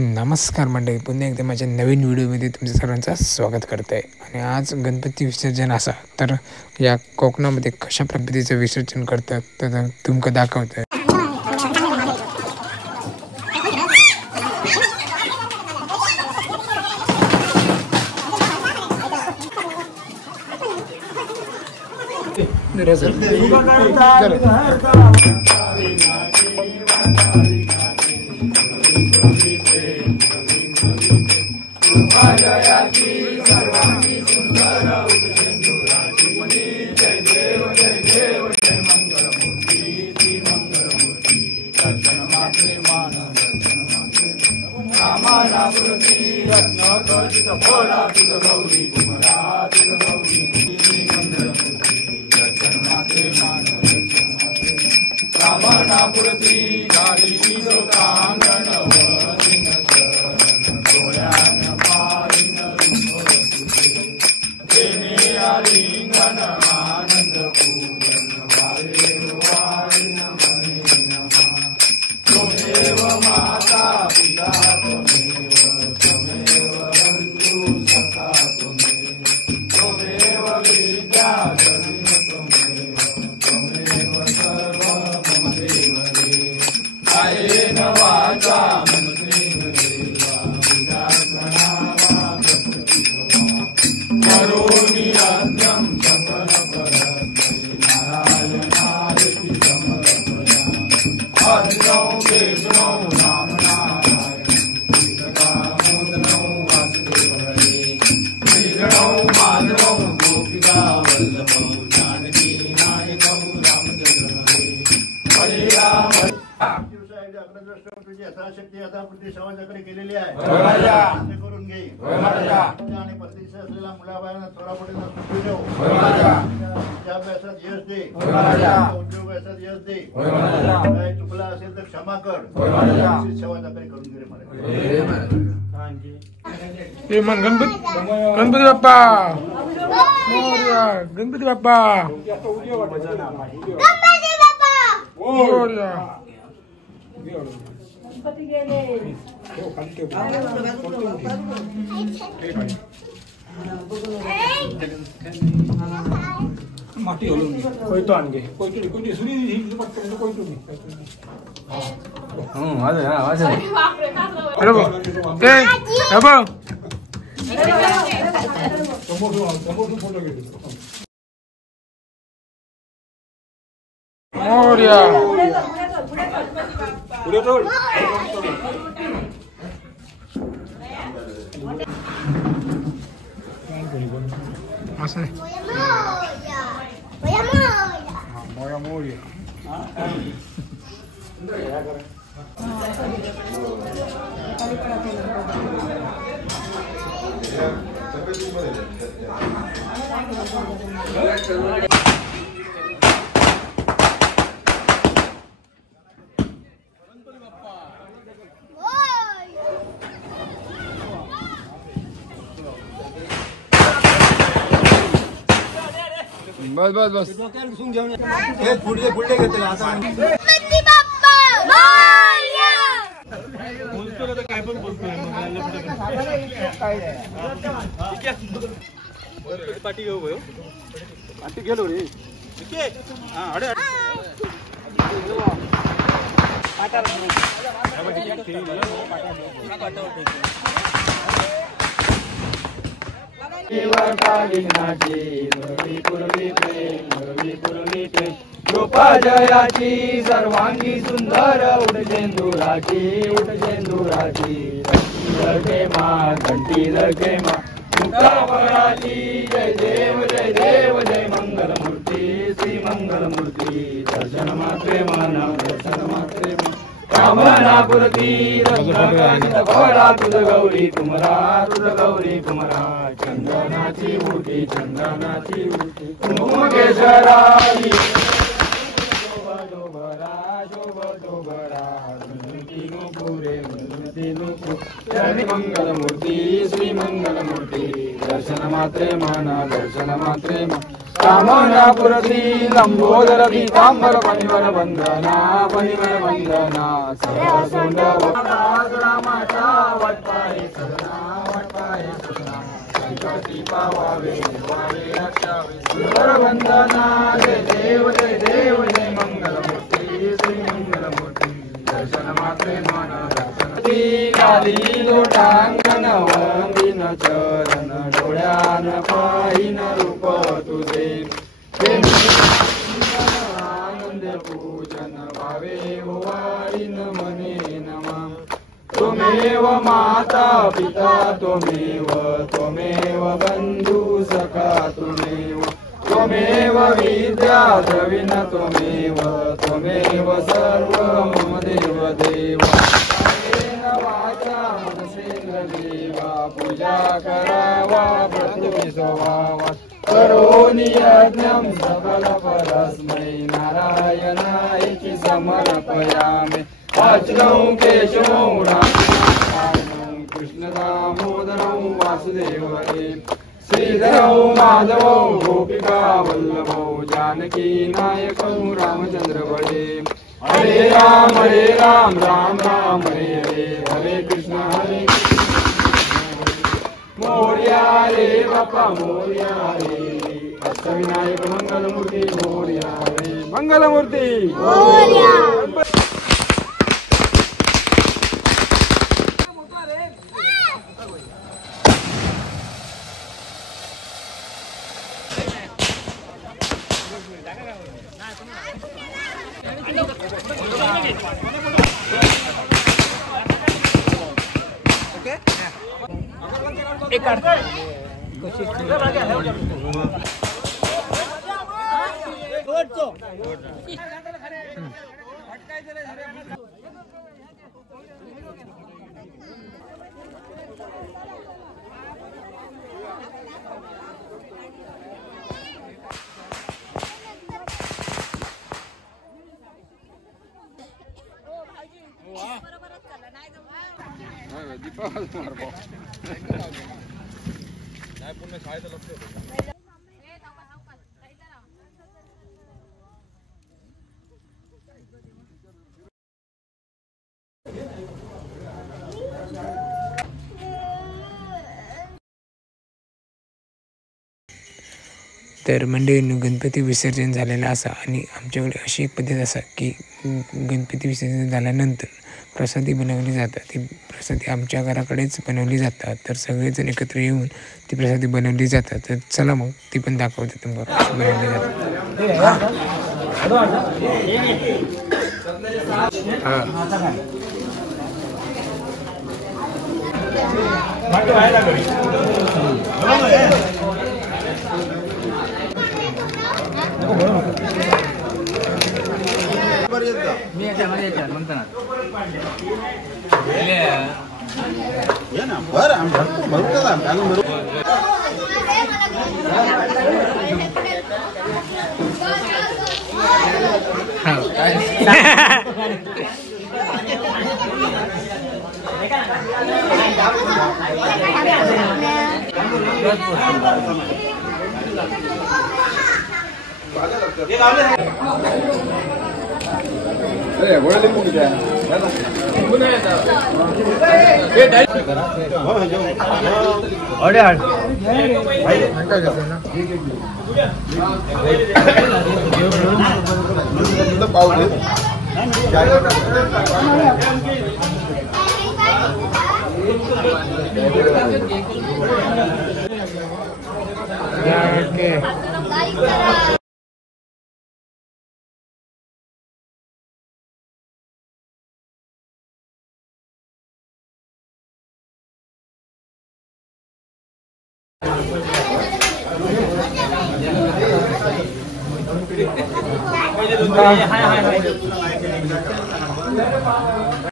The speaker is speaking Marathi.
नमस्कार मंडळी, पुन्हा एकदा माझ्या नवीन व्हिडिओमध्ये तुमच्या सर्वांचं स्वागत करत आहे. आणि आज गणपती विसर्जन असा तर या कोकणामध्ये कशा पद्धतीचं विसर्जन करतात तर तुमका दाखवतं. समाजाकडे केलेली आहे करून घे आणि प्रतिष्ठा असलेल्या मुलाबाळांना थोरापटींना सुट्टी देऊ, विद्याभ्यासात यश दे, उद्योगात यश दे, काही चुकला असेल तर क्षमा कर, सेवाचाकरी करून घे मला. गणपती बाप्पा, गणपती बाप्पा, माटी हलून कोयतो आणगे कोयतो कोयतो सुरी ही पटकन कोयतो मी अरे बा ए बाबा समोर फोटो घेतो मोरया पुढे टोल असं मोया मोया बस बस बस पुढे पुढे घेतले आता काय पण बोलतोय पाठी घेऊ भाऊ पाठी गेलो रे कृपा जयाची सर्वांगी सुंदर उठजेंदुराची लगे मा घंटी लगे मा मुक्तावराची जय देव जय मंगल मूर्ती श्री मंगल मूर्ती दर्शन मात्रे माना कामना पुरती रत्नगणित तुझ गौरी कुमरा चंदनाची मूर्ती कुंकुमेश्वराची मंगल मूर्ती श्री मंगल मूर्ती दर्शन मात्रे माना कामना पुरती लंबोदर पीतांबर पनिवर वंदना सरसोंड रामाचा हाती पावावे वावे रक्षावे सुंदर वंदना जय देव जय मंगलमूर्ती श्री मंगलमूर्ती दर्शन मात्रे मन दर्शन गाली लोटांगण वंदिन चरण डोळ्यान पाहिन रूप तुझे आनंद पूजन भावे वाळीन मने नमा त्वमेव माता पिता त्वमेव बंधु सखा त्वमेव विद्या द्रविण त्वमेव सर्व मम देव वाचा मनसेंद्र देवा पूजा करावा पृथ्वी सोवावा करोनि यज्ञं सकल परस्मै नारायणाय समर्पयामि वाचनं केशवं रामं कृष्ण दामोदरं वासुदेवरे श्रीधरं माधवं गोपिका वल्लभं जानकी नायकं रामचंद्र बळे हरे राम राम राम हरे हरे हरे कृष्ण मोरया रे बापा मोरया रे अष्टविनायक मंगलमूर्ती मोरया रे मंगलमूर्ती मोरया तर मंडळींनो गणपती विसर्जन झालेलं असा आणि आमच्याकडे अशी एक पद्धत असा की गणपती विसर्जन झाल्यानंतर प्रसादी बनवली जातात. ती प्रसादी आमच्या घराकडेच बनवली जातात. तर सगळेजण एकत्र येऊन ती प्रसादी बनवली जातात. तर चला मग ती पण दाखवते तुम्हाला कशी बनवली जातात. हाय